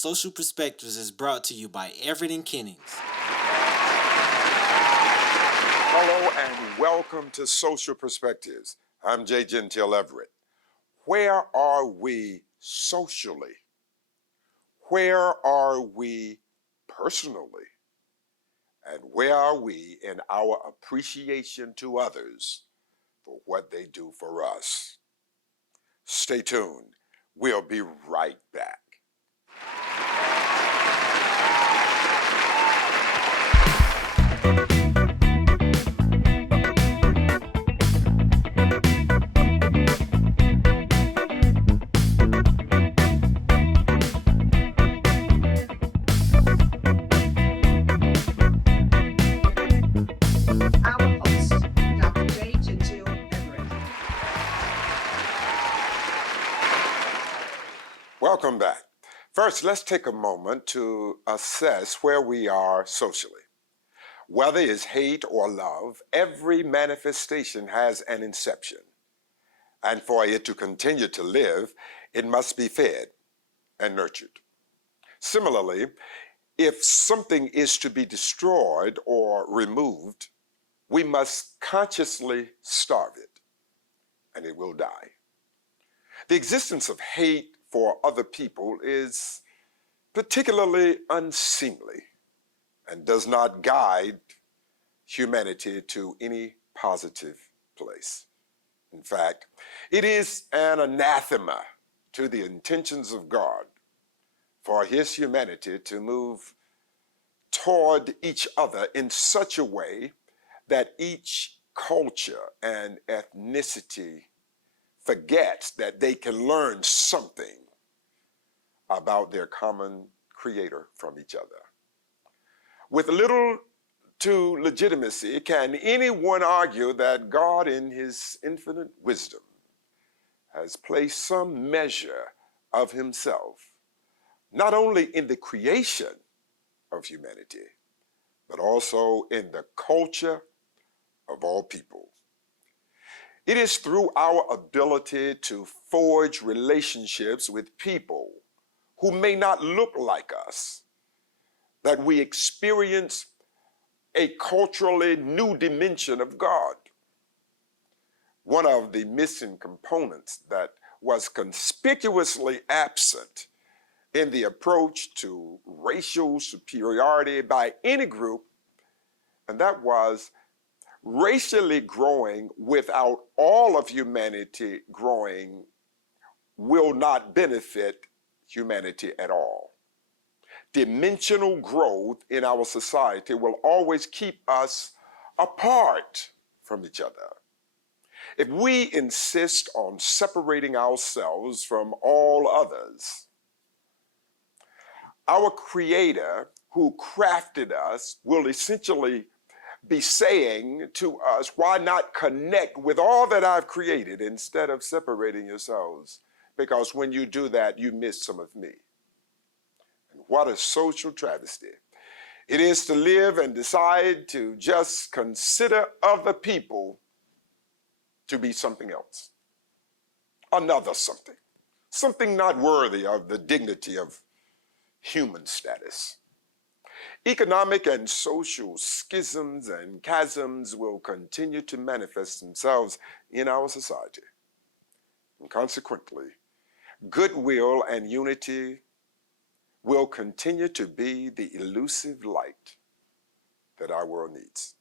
Social Perspectives is brought to you by Everett and Kennings. Hello and welcome to Social Perspectives. I'm J. Gentile Everett. Where are we socially? Where are we personally? And where are we in our appreciation to others for what they do for us? Stay tuned. We'll be right back. Our host, Dr. J. Gentile Everett. Welcome back. First, let's take a moment to assess where we are socially. Whether it's hate or love, every manifestation has an inception. And for it to continue to live, it must be fed and nurtured. Similarly, if something is to be destroyed or removed, we must consciously starve it, and it will die. The existence of hate for other people is particularly unseemly and does not guide humanity to any positive place. In fact, it is an anathema to the intentions of God for his humanity to move toward each other in such a way that each culture and ethnicity forgets that they can learn something about their common creator from each other. With little to legitimacy, can anyone argue that God in his infinite wisdom has placed some measure of himself, not only in the creation of humanity, but also in the culture of all people? It is through our ability to forge relationships with people who may not look like us that we experience a culturally new dimension of God. One of the missing components that was conspicuously absent in the approach to racial superiority by any group, and that was racially growing without all of humanity growing will not benefit humanity at all. Dimensional growth in our society will always keep us apart from each other. If we insist on separating ourselves from all others, our Creator who crafted us will essentially be saying to us, why not connect with all that I've created instead of separating yourselves? Because when you do that, you miss some of me. And what a social travesty it is to live and decide to just consider other people to be something else, another something, something not worthy of the dignity of human status. Economic and social schisms and chasms will continue to manifest themselves in our society. And consequently, goodwill and unity will continue to be the elusive light that our world needs.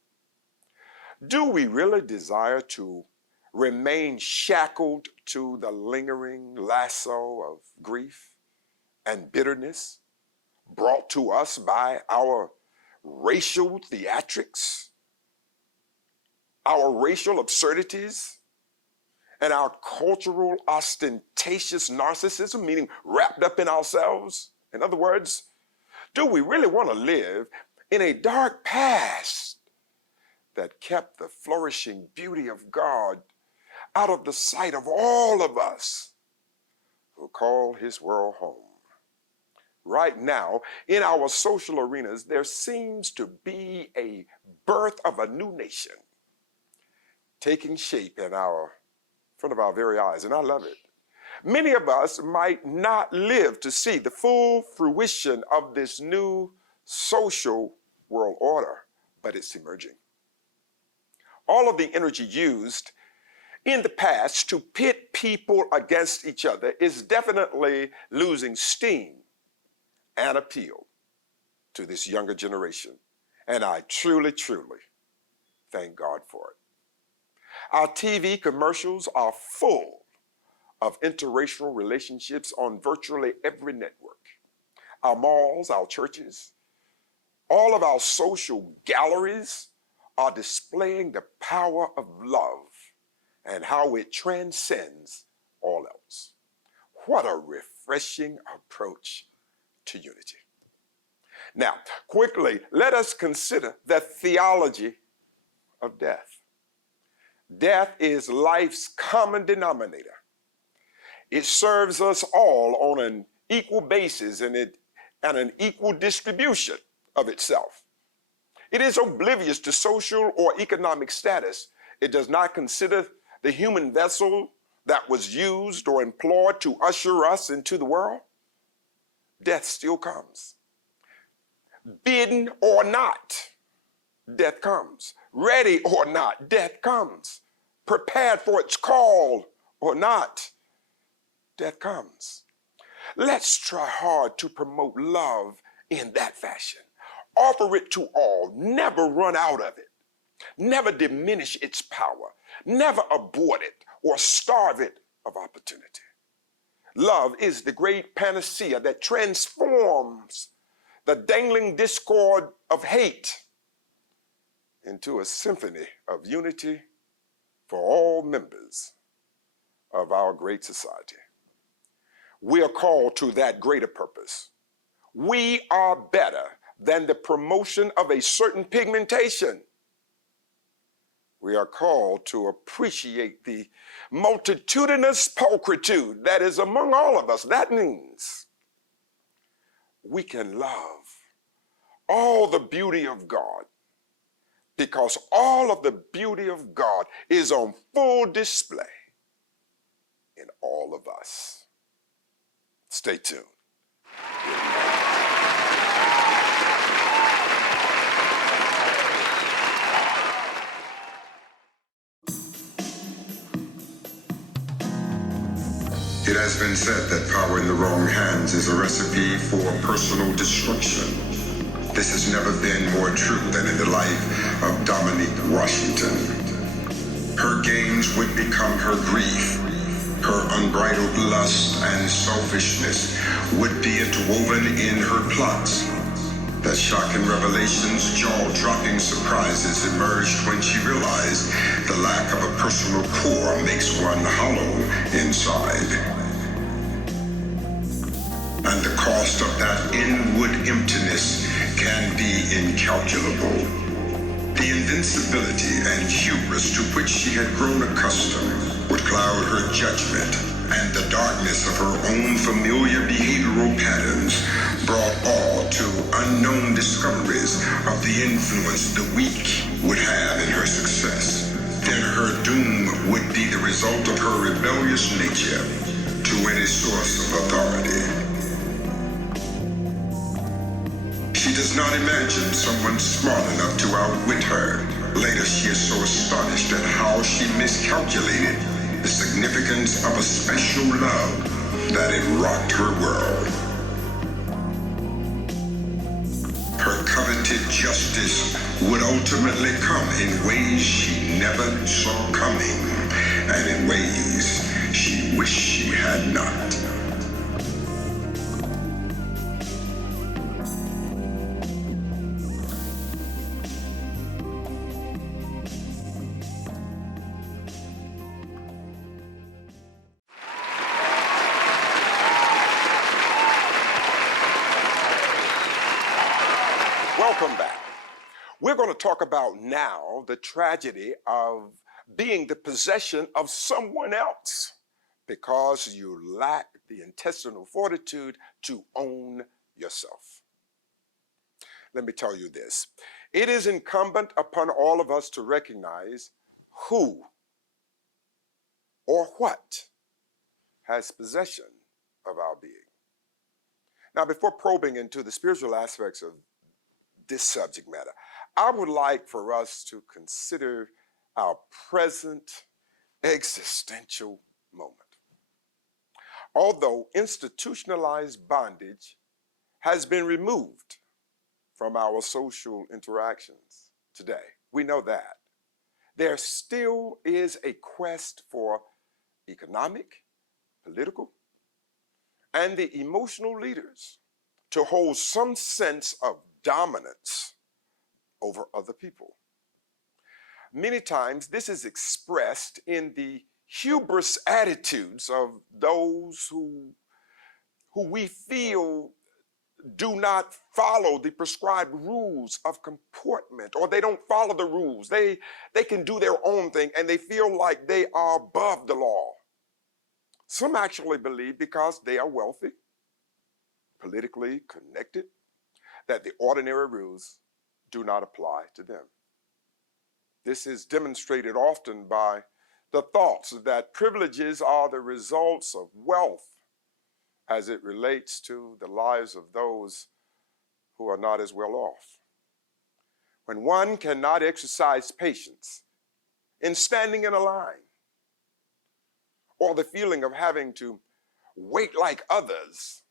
Do we really desire to remain shackled to the lingering lasso of grief and bitterness brought to us by our racial theatrics, our racial absurdities, and our cultural ostentatious narcissism, meaning wrapped up in ourselves? In other words, do we really want to live in a dark past that kept the flourishing beauty of God out of the sight of all of us who call his world home? Right now, in our social arenas, there seems to be a birth of a new nation taking shape in front of our very eyes, and I love it. Many of us might not live to see the full fruition of this new social world order, but it's emerging. All of the energy used in the past to pit people against each other is definitely losing steam and appeal to this younger generation. And I truly, truly thank God for it. Our TV commercials are full of interracial relationships on virtually every network. Our malls, our churches, all of our social galleries are displaying the power of love and how it transcends all else. What a refreshing approach to unity. Now, quickly, let us consider the theology of death. Death is life's common denominator. It serves us all on an equal basis and an equal distribution of itself. It is oblivious to social or economic status. It does not consider the human vessel that was used or employed to usher us into the world. Death still comes. Bidden or not, death comes. Ready or not, death comes. Prepared for its call or not, death comes. Let's try hard to promote love in that fashion. Offer it to all. Never run out of it. Never diminish its power. Never abort it or starve it of opportunity. Love is the great panacea that transforms the dangling discord of hate into a symphony of unity for all members of our great society. We are called to that greater purpose. We are better than the promotion of a certain pigmentation. We are called to appreciate the multitudinous pulchritude that is among all of us. That means we can love all the beauty of God because all of the beauty of God is on full display in all of us. Stay tuned. It has been said that power in the wrong hands is a recipe for personal destruction. This has never been more true than in the life of Dominique Washington. Her gains would become her grief. Her unbridled lust and selfishness would be interwoven in her plots. The shocking revelations, jaw-dropping surprises emerged when she realized the lack of a personal core makes one hollow inside. And the cost of that inward emptiness can be incalculable. The invincibility and hubris to which she had grown accustomed would cloud her judgment, and the darkness of her own familiar behavioral patterns brought all to unknown discoveries of the influence the weak would have in her success. Then her doom would be the result of her rebellious nature to any source of authority. She does not imagine someone smart enough to outwit her. Later, she is so astonished at how she miscalculated the significance of a special love that it rocked her world. Her coveted justice would ultimately come in ways she never saw coming, and in ways she wished she had not. Welcome back. We're going to talk about now the tragedy of being the possession of someone else because you lack the intestinal fortitude to own yourself. Let me tell you this. It is incumbent upon all of us to recognize who or what has possession of our being. Now, before probing into the spiritual aspects of this subject matter, I would like for us to consider our present existential moment. Although institutionalized bondage has been removed from our social interactions today, we know that there still is a quest for economic, political, and the emotional leaders to hold some sense of dominance over other people. Many times this is expressed in the hubris attitudes of those who we feel do not follow the prescribed rules of comportment, or they don't follow the rules. They can do their own thing and they feel like they are above the law. Some actually believe because they are wealthy, politically connected, that the ordinary rules do not apply to them. This is demonstrated often by the thoughts that privileges are the results of wealth as it relates to the lives of those who are not as well off. When one cannot exercise patience in standing in a line, or the feeling of having to wait like others,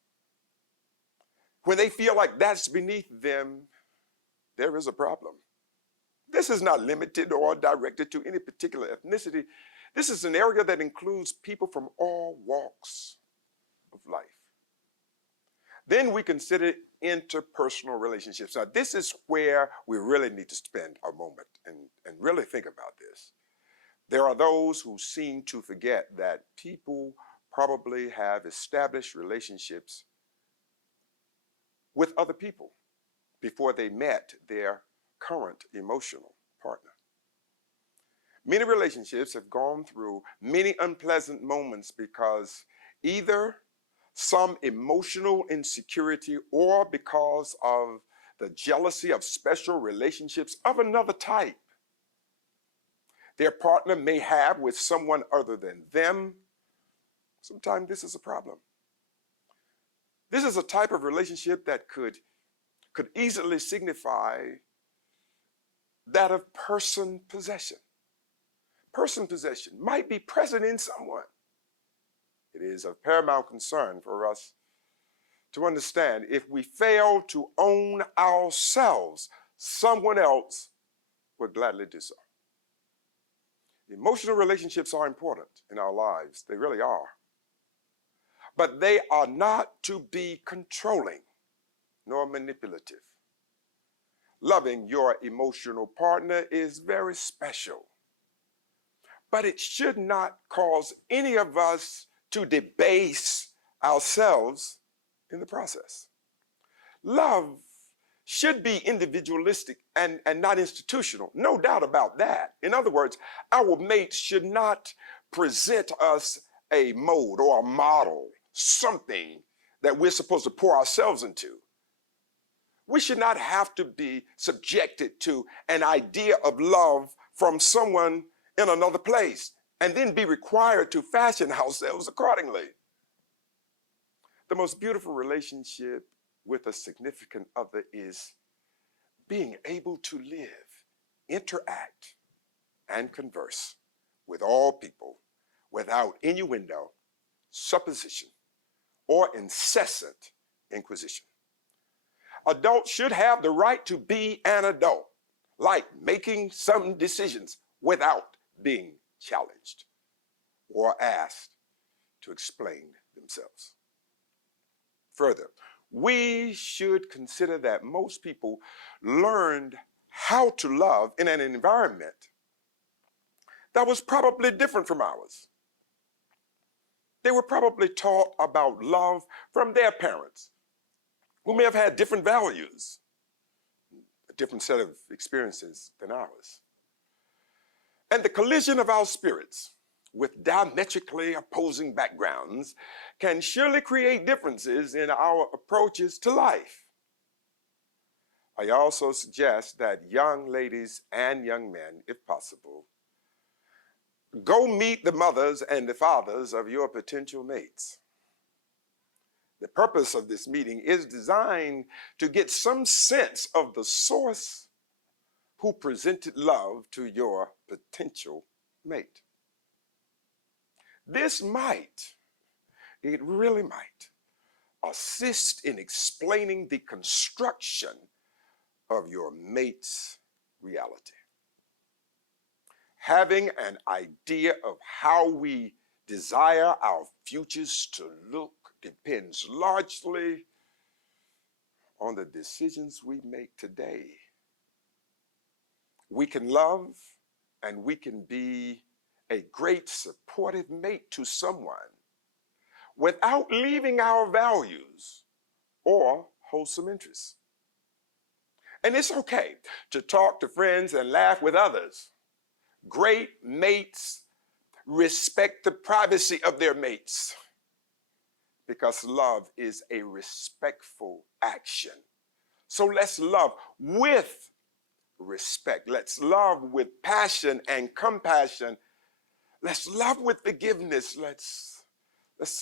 when they feel like that's beneath them, there is a problem. This is not limited or directed to any particular ethnicity. This is an area that includes people from all walks of life. Then we consider interpersonal relationships. Now, this is where we really need to spend a moment and really think about this. There are those who seem to forget that people probably have established relationships with other people before they met their current emotional partner. Many relationships have gone through many unpleasant moments because either some emotional insecurity or because of the jealousy of special relationships of another type their partner may have with someone other than them. Sometimes this is a problem. This is a type of relationship that could easily signify that of person possession. Person possession might be present in someone. It is of paramount concern for us to understand if we fail to own ourselves, someone else would gladly do so. Emotional relationships are important in our lives. They really are. But they are not to be controlling nor manipulative. Loving your emotional partner is very special, but it should not cause any of us to debase ourselves in the process. Love should be individualistic and not institutional. No doubt about that. In other words, our mates should not present us a mode or a model, something that we're supposed to pour ourselves into. We should not have to be subjected to an idea of love from someone in another place and then be required to fashion ourselves accordingly. The most beautiful relationship with a significant other is being able to live, interact, and converse with all people without innuendo, supposition, or incessant inquisition. Adults should have the right to be an adult, like making some decisions without being challenged or asked to explain themselves. Further, we should consider that most people learned how to love in an environment that was probably different from ours. They were probably taught about love from their parents, who may have had different values, a different set of experiences than ours. And the collision of our spirits with diametrically opposing backgrounds can surely create differences in our approaches to life. I also suggest that young ladies and young men, if possible, Go meet the mothers and the fathers of your potential mates. The purpose of this meeting is designed to get some sense of the source who presented love to your potential mate. This might, it really might, assist in explaining the construction of your mate's reality. Having an idea of how we desire our futures to look depends largely on the decisions we make today. We can love and we can be a great supportive mate to someone without leaving our values or wholesome interests. And it's okay to talk to friends and laugh with others. Great mates respect the privacy of their mates because love is a respectful action. So let's love with respect. Let's love with passion and compassion. Let's love with forgiveness. Let's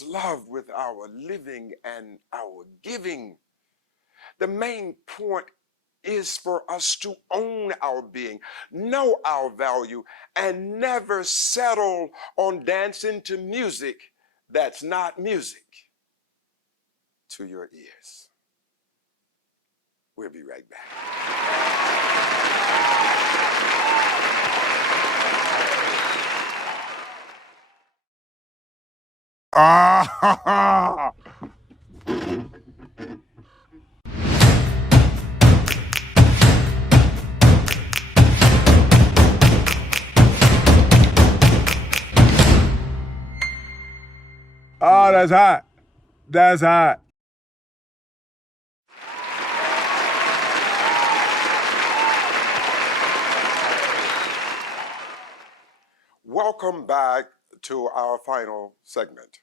love with our living and our giving. The main point is for us to own our being, know our value, and never settle on dancing to music that's not music to your ears. We'll be right back. Ah! Oh, that's hot. That's hot. Welcome back to our final segment.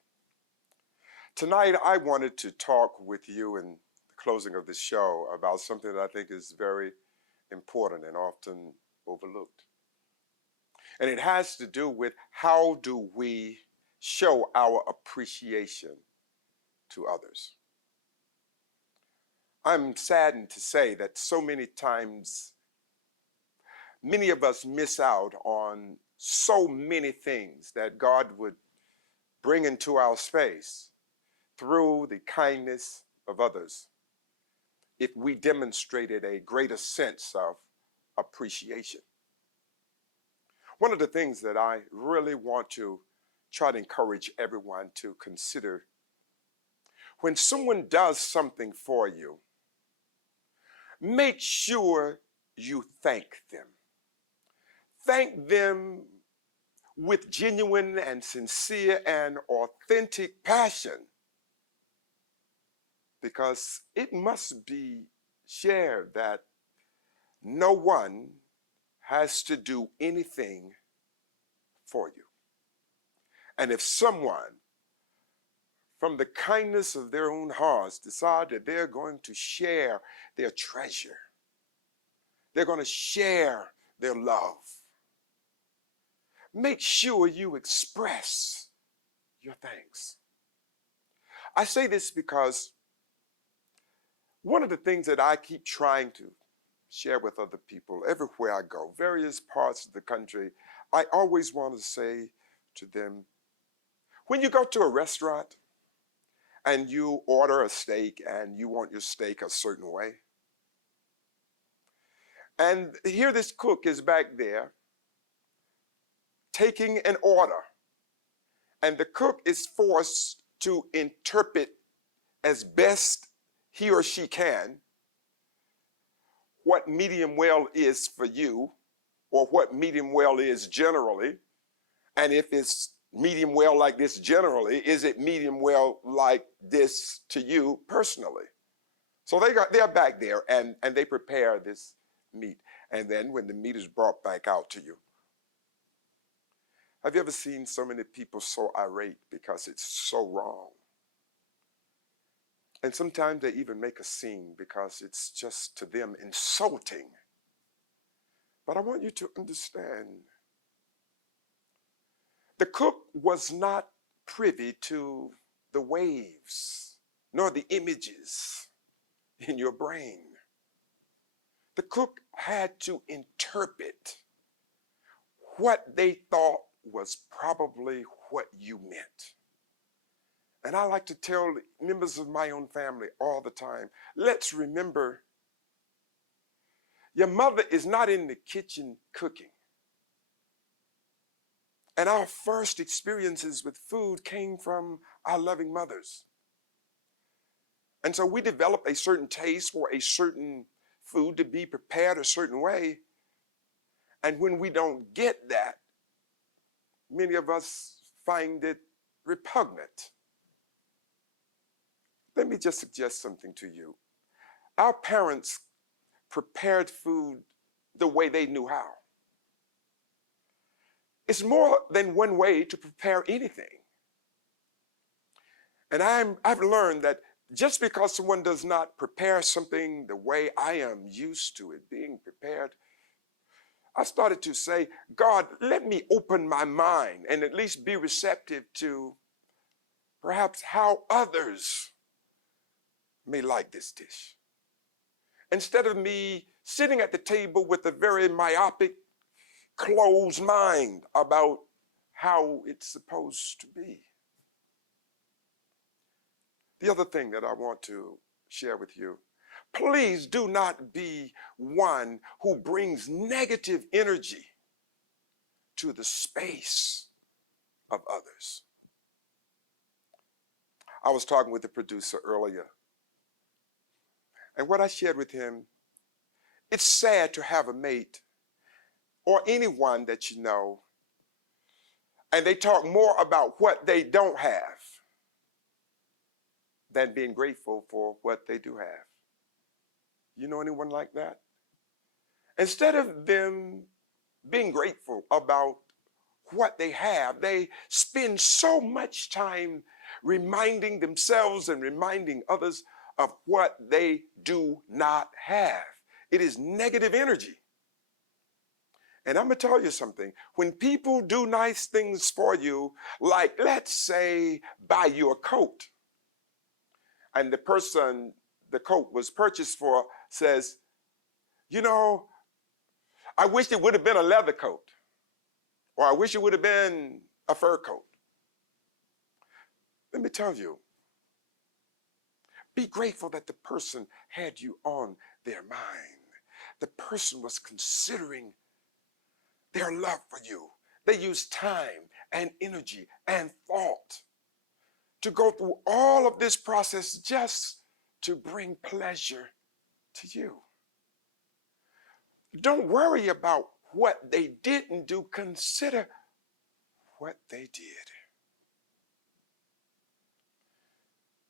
Tonight, I wanted to talk with you in the closing of this show about something that I think is very important and often overlooked. And it has to do with how do we show our appreciation to others. I'm saddened to say that so many times, many of us miss out on so many things that God would bring into our space through the kindness of others if we demonstrated a greater sense of appreciation. One of the things that I really want to try to encourage everyone to consider, when someone does something for you, make sure you thank them. Thank them with genuine and sincere and authentic passion, because it must be shared that no one has to do anything for you. And if someone, from the kindness of their own hearts, decide that they're going to share their treasure, they're going to share their love, make sure you express your thanks. I say this because one of the things that I keep trying to share with other people everywhere I go, various parts of the country, I always want to say to them, when you go to a restaurant and you order a steak and you want your steak a certain way, and here this cook is back there taking an order, and the cook is forced to interpret as best he or she can what medium well is for you, or what medium well is generally, and if it's medium well like this generally, is it medium well like this to you personally? So they're back there and they prepare this meat, and then when the meat is brought back out to you, have you ever seen so many people so irate because it's so wrong? And sometimes they even make a scene because it's just to them insulting. But I want you to understand The cook was not privy to the waves nor the images in your brain. The cook had to interpret what they thought was probably what you meant. And I like to tell members of my own family all the time, let's remember your mother is not in the kitchen cooking. And our first experiences with food came from our loving mothers. And so we develop a certain taste for a certain food to be prepared a certain way. And when we don't get that, many of us find it repugnant. Let me just suggest something to you. Our parents prepared food the way they knew how. It's more than one way to prepare anything. And I've learned that just because someone does not prepare something the way I am used to it being prepared, I started to say, God, let me open my mind and at least be receptive to perhaps how others may like this dish. Instead of me sitting at the table with a very myopic, closed mind about how it's supposed to be. The other thing that I want to share with you, please do not be one who brings negative energy to the space of others. I was talking with the producer earlier, and what I shared with him, it's sad to have a mate or anyone that you know, and they talk more about what they don't have than being grateful for what they do have. You know anyone like that? Instead of them being grateful about what they have, they spend so much time reminding themselves and reminding others of what they do not have. It is negative energy. And I'm going to tell you something. When people do nice things for you, like let's say buy you a coat, and the person the coat was purchased for says, you know, I wish it would have been a leather coat, or I wish it would have been a fur coat. Let me tell you, be grateful that the person had you on their mind. The person was considering their love for you. They used time and energy and thought to go through all of this process just to bring pleasure to you. Don't worry about what they didn't do. Consider what they did.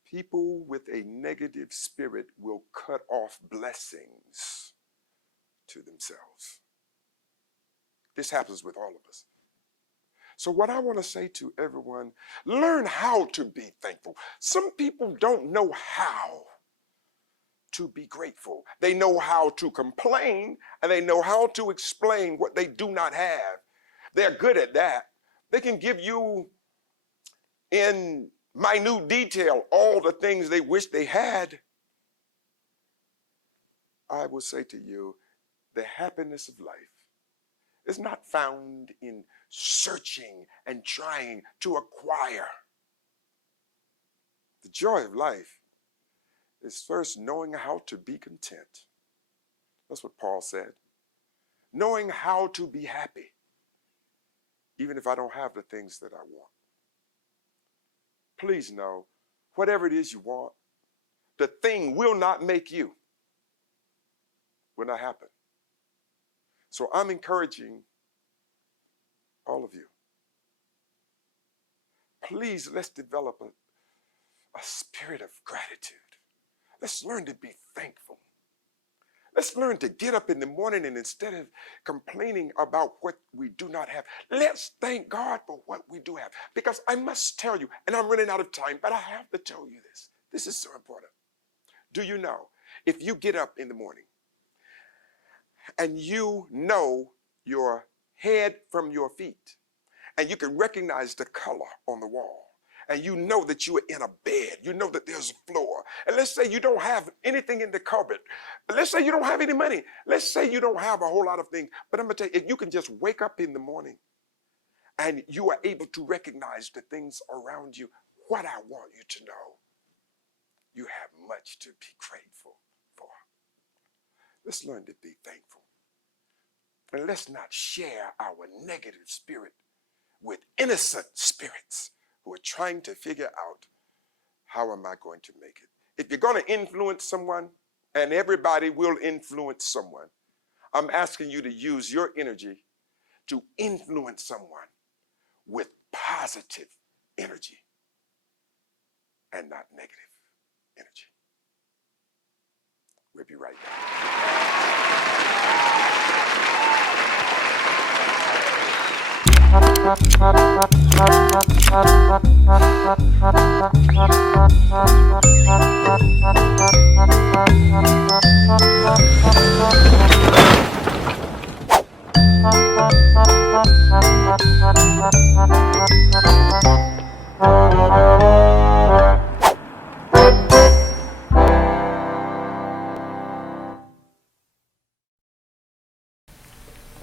People with a negative spirit will cut off blessings to themselves. This happens with all of us. So what I want to say to everyone, learn how to be thankful. Some people don't know how to be grateful. They know how to complain, and they know how to explain what they do not have. They're good at that. They can give you in minute detail all the things they wish they had. I will say to you, the happiness of life is not found in searching and trying to acquire. The joy of life is first knowing how to be content. That's what Paul said. Knowing how to be happy, even if I don't have the things that I want. Please know, whatever it is you want, the thing will not make you. Will not happen. So I'm encouraging all of you. Please, let's develop a spirit of gratitude. Let's learn to be thankful. Let's learn to get up in the morning and instead of complaining about what we do not have, let's thank God for what we do have. Because I must tell you, and I'm running out of time, but I have to tell you this. This is so important. Do you know, if you get up in the morning and you know your head from your feet, and you can recognize the color on the wall. And you know that you are in a bed. You know that there's a floor. And let's say you don't have anything in the cupboard. Let's say you don't have any money. Let's say you don't have a whole lot of things. But I'm going to tell you, if you can just wake up in the morning and you are able to recognize the things around you, what I want you to know, you have much to be grateful for. Let's learn to be thankful. And let's not share our negative spirit with innocent spirits who are trying to figure out, how am I going to make it? If you're going to influence someone, and everybody will influence someone, I'm asking you to use your energy to influence someone with positive energy and not negative energy. We'll be right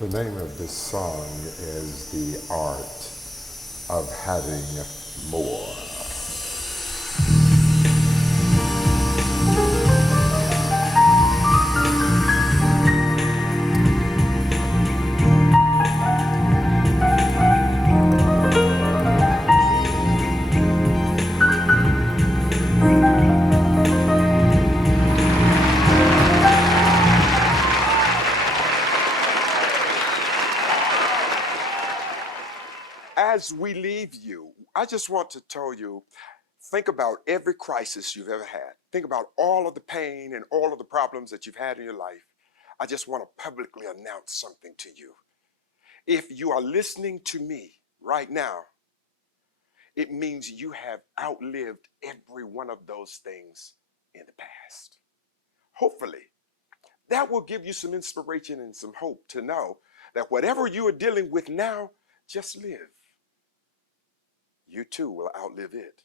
The name of this song is The Art of Having More. As we leave you, I just want to tell you, think about every crisis you've ever had. Think about all of the pain and all of the problems that you've had in your life. I just want to publicly announce something to you. If you are listening to me right now, it means you have outlived every one of those things in the past. Hopefully, that will give you some inspiration and some hope to know that whatever you are dealing with now, just live. You too will outlive it,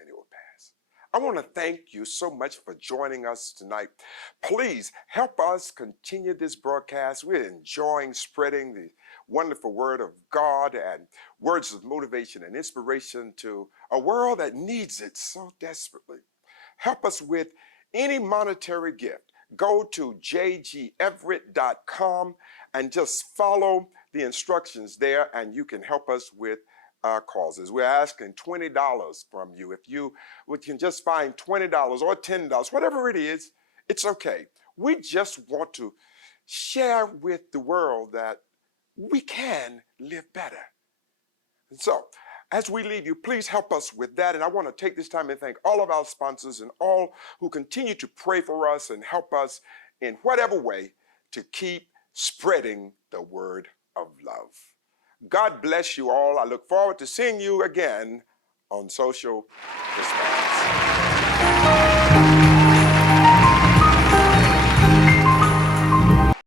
and it will pass. I want to thank you so much for joining us tonight. Please help us continue this broadcast. We're enjoying spreading the wonderful word of God and words of motivation and inspiration to a world that needs it so desperately. Help us with any monetary gift. Go to jgeverett.com and just follow the instructions there, and you can help us with our causes. We're asking $20 from you. If you can just find $20 or $10, whatever it is, it's okay. We just want to share with the world that we can live better. And so, as we leave you, please help us with that. And I want to take this time and thank all of our sponsors and all who continue to pray for us and help us in whatever way to keep spreading the word of love. God bless you all. I look forward to seeing you again on Social Response.